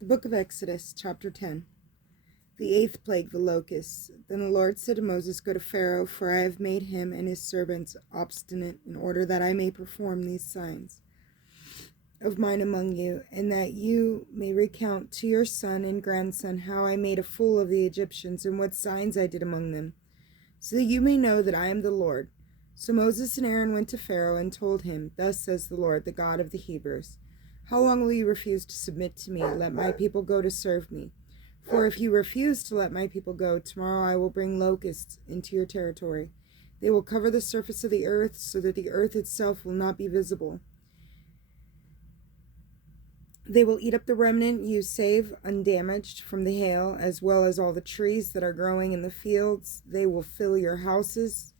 The book of Exodus, chapter 10. The eighth plague, the locusts. Then the Lord said to Moses, Go to Pharaoh, for I have made him and his servants obstinate, in order that I may perform these signs of mine among you, and that you may recount to your son and grandson how I made a fool of the Egyptians, and what signs I did among them, so that you may know that I am the Lord. So Moses and Aaron went to Pharaoh and told him, Thus says the Lord, the God of the Hebrews, How long will you refuse to submit to me? Let my people go to serve me. For if you refuse to let my people go, tomorrow I will bring locusts into your territory. They will cover the surface of the earth, so that the earth itself will not be visible. They will eat up the remnant you save undamaged from the hail, as well as all the trees that are growing in the fields. They will fill your houses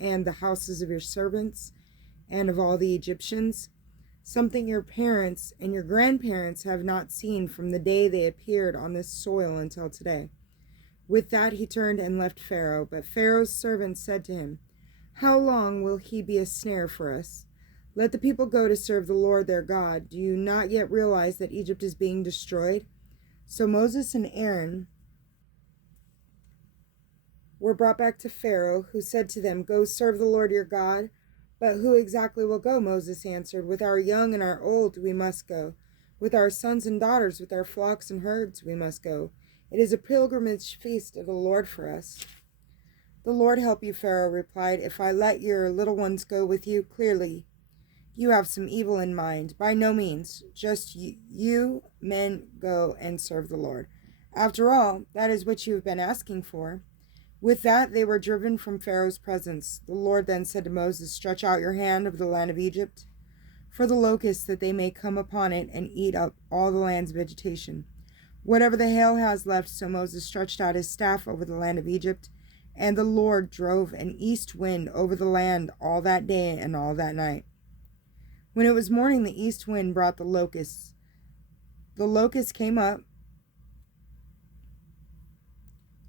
and the houses of your servants and of all the Egyptians, something your parents and your grandparents have not seen from the day they appeared on this soil until today. With that he turned and left Pharaoh, but Pharaoh's servants said to him, How long will he be a snare for us? Let the people go to serve the Lord their God. Do you not yet realize that Egypt is being destroyed? So Moses and Aaron were brought back to Pharaoh, who said to them, Go serve the Lord your God. But who exactly will go? Moses answered, With our young and our old we must go. With our sons and daughters, with our flocks and herds we must go. It is a pilgrimage feast of the Lord for us. The Lord help you, Pharaoh replied. If I let your little ones go with you, clearly you have some evil in mind. By no means. Just you men go and serve the Lord. After all, that is what you have been asking for. With that, they were driven from Pharaoh's presence. The Lord then said to Moses, Stretch out your hand over the land of Egypt for the locusts, that they may come upon it and eat up all the land's vegetation. Whatever the hail has left, so Moses stretched out his staff over the land of Egypt, and the Lord drove an east wind over the land all that day and all that night. When it was morning, the east wind brought the locusts. The locusts came up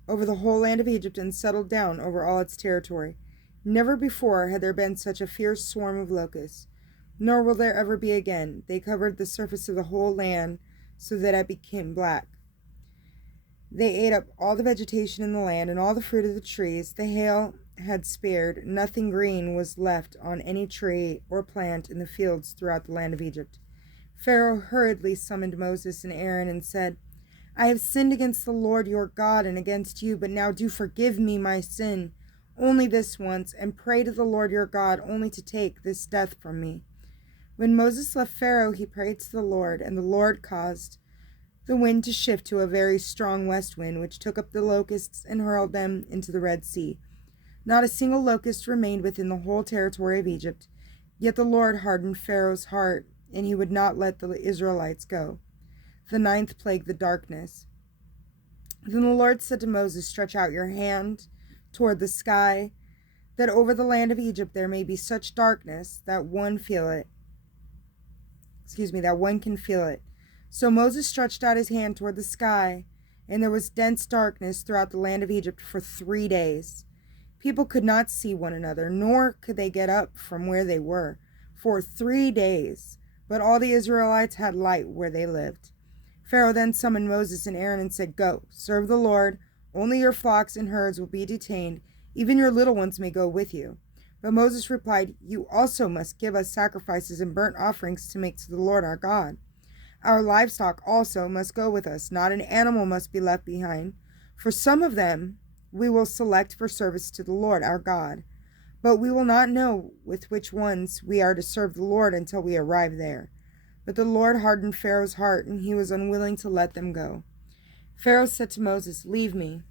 over the whole land of Egypt and settled down over all its territory. Never before had there been such a fierce swarm of locusts, nor will there ever be again. They covered the surface of the whole land so that it became black. They ate up all the vegetation in the land and all the fruit of the trees. The hail had spared. Nothing green was left on any tree or plant in the fields throughout the land of Egypt. Pharaoh hurriedly summoned Moses and Aaron and said, I have sinned against the Lord your God and against you, but now do forgive me my sin, only this once, and pray to the Lord your God only to take this death from me. When Moses left Pharaoh, he prayed to the Lord, and the Lord caused the wind to shift to a very strong west wind, which took up the locusts and hurled them into the Red Sea. Not a single locust remained within the whole territory of Egypt, yet the Lord hardened Pharaoh's heart, and he would not let the Israelites go. The ninth plague, the darkness. Then the Lord said to Moses, Stretch out your hand toward the sky, that over the land of Egypt there may be such darkness that one can feel it. So Moses stretched out his hand toward the sky, and there was dense darkness throughout the land of Egypt for 3 days. People could not see one another, nor could they get up from where they were for 3 days, but all the Israelites had light where they lived. Pharaoh then summoned Moses and Aaron and said, Go, serve the Lord. Only your flocks and herds will be detained. Even your little ones may go with you. But Moses replied, You also must give us sacrifices and burnt offerings to make to the Lord our God. Our livestock also must go with us. Not an animal must be left behind. For some of them we will select for service to the Lord our God. But we will not know with which ones we are to serve the Lord until we arrive there. But the Lord hardened Pharaoh's heart, and he was unwilling to let them go. Pharaoh said to Moses, Leave me,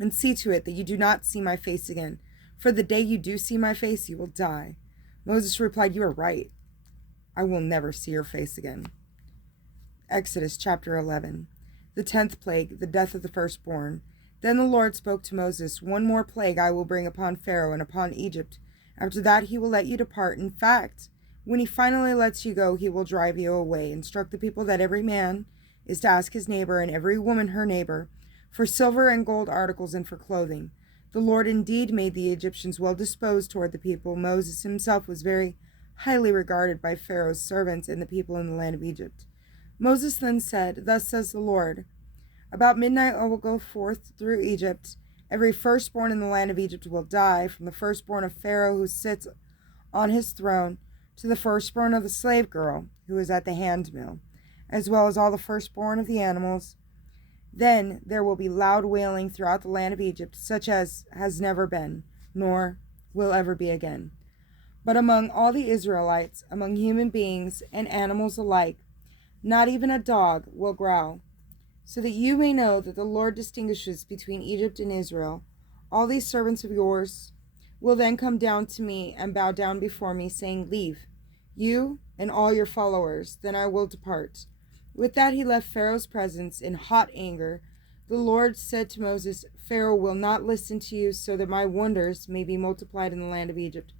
and see to it that you do not see my face again. For the day you do see my face, you will die. Moses replied, You are right. I will never see your face again. Exodus chapter 11. The 10th plague, the death of the firstborn. Then the Lord spoke to Moses, One more plague I will bring upon Pharaoh and upon Egypt. After that he will let you depart. In fact, when he finally lets you go, he will drive you away. Instruct the people that every man is to ask his neighbor and every woman her neighbor for silver and gold articles and for clothing. The Lord indeed made the Egyptians well disposed toward the people. Moses himself was very highly regarded by Pharaoh's servants and the people in the land of Egypt. Moses then said, "Thus says the Lord, about midnight I will go forth through Egypt. Every firstborn in the land of Egypt will die, from the firstborn of Pharaoh who sits on his throne to the firstborn of the slave girl who is at the handmill, as well as all the firstborn of the animals. Then there will be loud wailing throughout the land of Egypt, such as has never been, nor will ever be again. But among all the Israelites, among human beings and animals alike, not even a dog will growl. So that you may know that the Lord distinguishes between Egypt and Israel. All these servants of yours will then come down to me and bow down before me, saying, 'Leave, you and all your followers, then I will depart.'" With that he left Pharaoh's presence in hot anger. The Lord said to Moses, "Pharaoh will not listen to you, so that my wonders may be multiplied in the land of Egypt."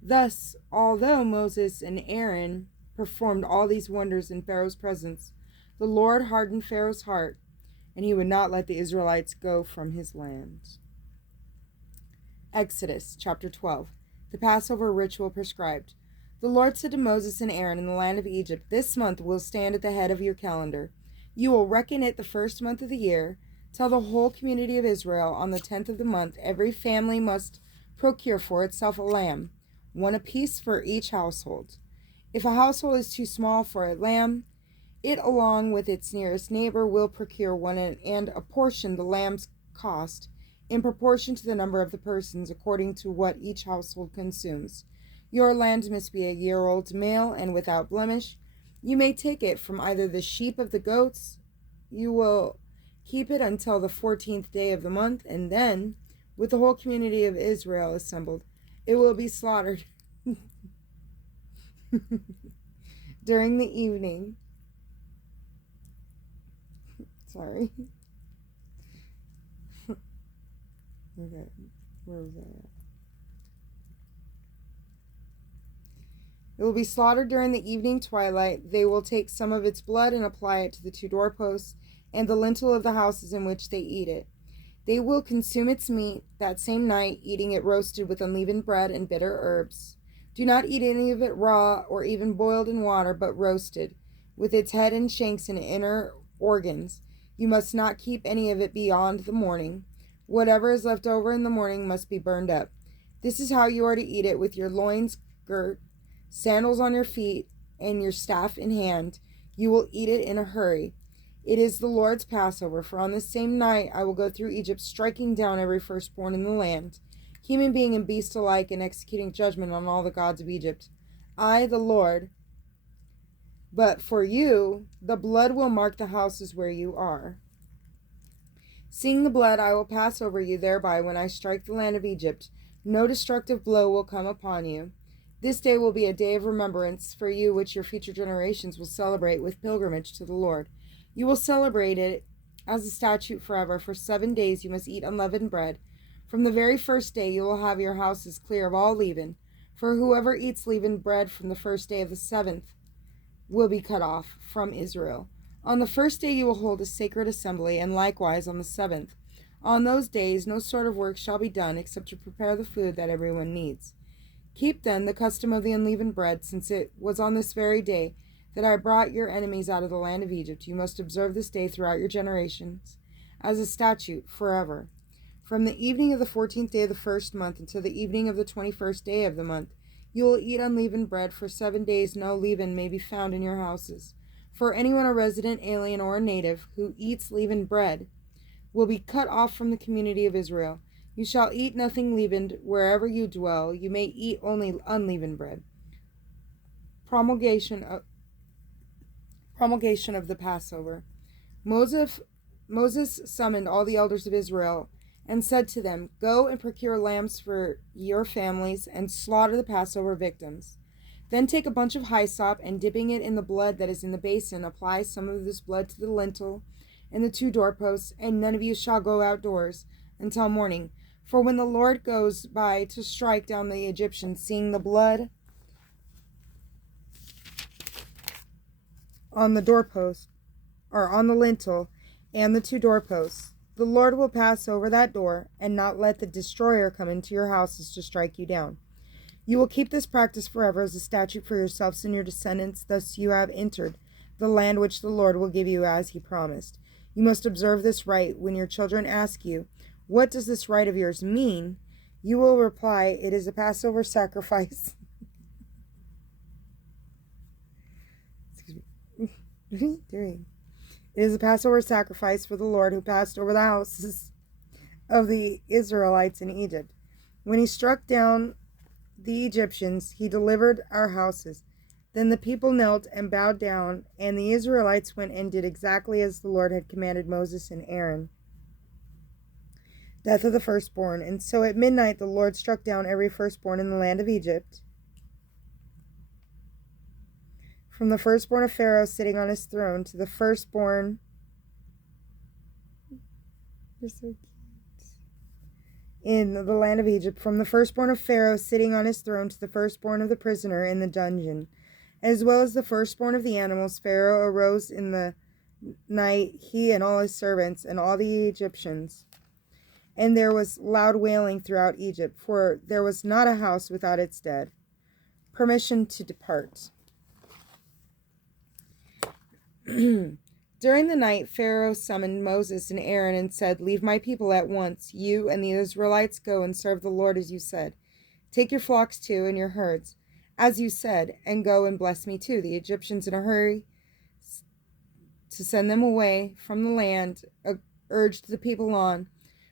Thus, although Moses and Aaron performed all these wonders in Pharaoh's presence, the Lord hardened Pharaoh's heart, and he would not let the Israelites go from his land. Exodus chapter 12. The Passover ritual prescribed. The Lord said to Moses and Aaron in the land of Egypt, "This month will stand at the head of your calendar. You will reckon it the first month of the year. Tell the whole community of Israel on the 10th of the month, every family must procure for itself a lamb, one apiece for each household. If a household is too small for a lamb, it along with its nearest neighbor will procure one and apportion the lamb's cost in proportion to the number of the persons, according to what each household consumes. Your lamb must be a year-old male and without blemish. You may take it from either the sheep of the goats. You will keep it until the 14th day of the month, and then, with the whole community of Israel assembled, it will be slaughtered during the evening. Sorry. Okay, where was I at? It will be slaughtered during the evening twilight. They will take some of its blood and apply it to the 2 doorposts and the lintel of the houses in which they eat it. They will consume its meat that same night, eating it roasted with unleavened bread and bitter herbs. Do not eat any of it raw or even boiled in water, but roasted, with its head and shanks and inner organs. You must not keep any of it beyond the morning. Whatever is left over in the morning must be burned up. This is how you are to eat it, with your loins girt, sandals on your feet, and your staff in hand. You will eat it in a hurry. It is the Lord's Passover, for on this same night I will go through Egypt, striking down every firstborn in the land, human being and beast alike, and executing judgment on all the gods of Egypt. I, the Lord. But for you, the blood will mark the houses where you are. Seeing the blood, I will pass over you thereby when I strike the land of Egypt. No destructive blow will come upon you. This day will be a day of remembrance for you, which your future generations will celebrate with pilgrimage to the Lord. You will celebrate it as a statute forever. For 7 days you must eat unleavened bread. From the very first day you will have your houses clear of all leaven. For whoever eats leavened bread from the first day of the 7th will be cut off from Israel. On the first day you will hold a sacred assembly, and likewise on the 7th. On those days no sort of work shall be done except to prepare the food that everyone needs. Keep then the custom of the unleavened bread, since it was on this very day that I brought your enemies out of the land of Egypt. You must observe this day throughout your generations as a statute forever. From the evening of the 14th day of the first month until the evening of the 21st day of the month, you will eat unleavened bread. For 7 days no leaven may be found in your houses. For anyone, a resident, alien, or a native, who eats leavened bread will be cut off from the community of Israel. You shall eat nothing leavened wherever you dwell. You may eat only unleavened bread. Promulgation of the Passover. Moses summoned all the elders of Israel and said to them, "Go and procure lambs for your families and slaughter the Passover victims. Then take a bunch of hyssop and, dipping it in the blood that is in the basin, apply some of this blood to the lintel and the 2 doorposts, and none of you shall go outdoors until morning. For when the Lord goes by to strike down the Egyptians, seeing the blood on the doorpost, or on the lintel and the 2 doorposts, the Lord will pass over that door and not let the destroyer come into your houses to strike you down. You will keep this practice forever as a statute for yourselves and your descendants. Thus you have entered the land which the Lord will give you as he promised. You must observe this rite. When your children ask you, 'What does this rite of yours mean?' you will reply, 'It is a Passover sacrifice.'" Excuse me. What are you doing? "It is a Passover sacrifice for the Lord who passed over the houses of the Israelites in Egypt. When he struck down the Egyptians, he delivered our houses." Then the people knelt and bowed down, and the Israelites went and did exactly as the Lord had commanded Moses and Aaron. Death of the firstborn. And so at midnight the Lord struck down every firstborn in the land of Egypt, from the firstborn of Pharaoh sitting on his throne to the firstborn. You're so cute. In the land of Egypt, from the firstborn of Pharaoh sitting on his throne to the firstborn of the prisoner in the dungeon, as well as the firstborn of the animals. Pharaoh arose in the night, he and all his servants and all the Egyptians. And there was loud wailing throughout Egypt, for there was not a house without its dead. Permission to depart. During the night, Pharaoh summoned Moses and Aaron and said, "Leave my people at once. You and the Israelites go and serve the Lord as you said. Take your flocks too and your herds, as you said, and go and bless me too." The Egyptians, in a hurry to send them away from the land, urged the people on,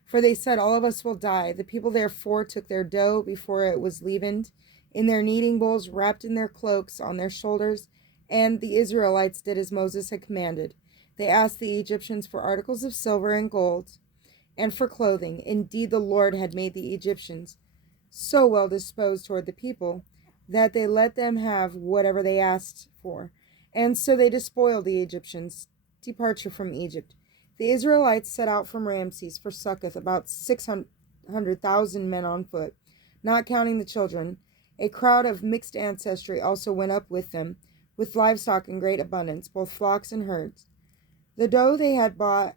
for they said, "All of us will die." The people therefore took their dough before it was leavened in their kneading bowls, wrapped in their cloaks on their shoulders, and the Israelites did as Moses had commanded. They asked the Egyptians for articles of silver and gold, and for clothing. Indeed, the Lord had made the Egyptians so well disposed toward the people that they let them have whatever they asked for. And so they despoiled the Egyptians. Departure from Egypt. The Israelites set out from Ramses for Succoth, about 600,000 men on foot, not counting the children. A crowd of mixed ancestry also went up with them, with livestock in great abundance, both flocks and herds. The dough they had brought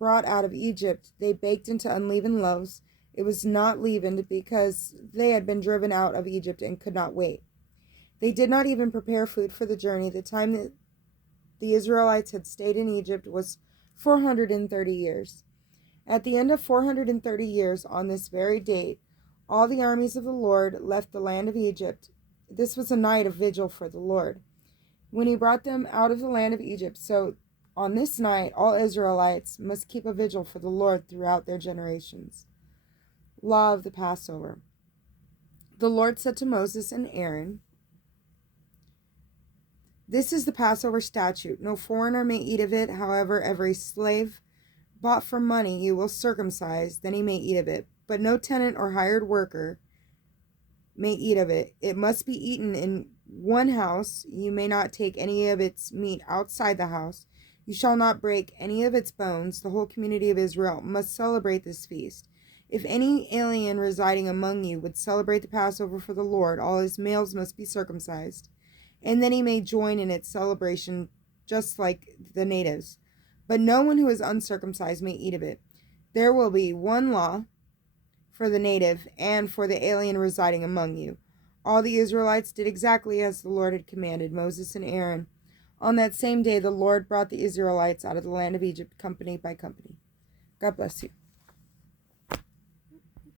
out of Egypt they baked into unleavened loaves. It was not leavened because they had been driven out of Egypt and could not wait. They did not even prepare food for the journey. The time that the Israelites had stayed in Egypt was 430 years. At the end of 430 years, on this very date, all the armies of the Lord left the land of Egypt. This was a night of vigil for the Lord, when he brought them out of the land of Egypt. So on this night, all Israelites must keep a vigil for the Lord throughout their generations. Law of the Passover. The Lord said to Moses and Aaron, "This is the Passover statute. No foreigner may eat of it. However, every slave bought for money you will circumcise, then he may eat of it. But no tenant or hired worker may eat of it. It must be eaten in one house. You may not take any of its meat outside the house. You shall not break any of its bones. The whole community of Israel must celebrate this feast. If any alien residing among you would celebrate the Passover for the Lord, all his males must be circumcised, and then he may join in its celebration just like the natives. But no one who is uncircumcised may eat of it. There will be one law for the native and for the alien residing among you." All the Israelites did exactly as the Lord had commanded Moses and Aaron. On that same day, the Lord brought the Israelites out of the land of Egypt, company by company. God bless you.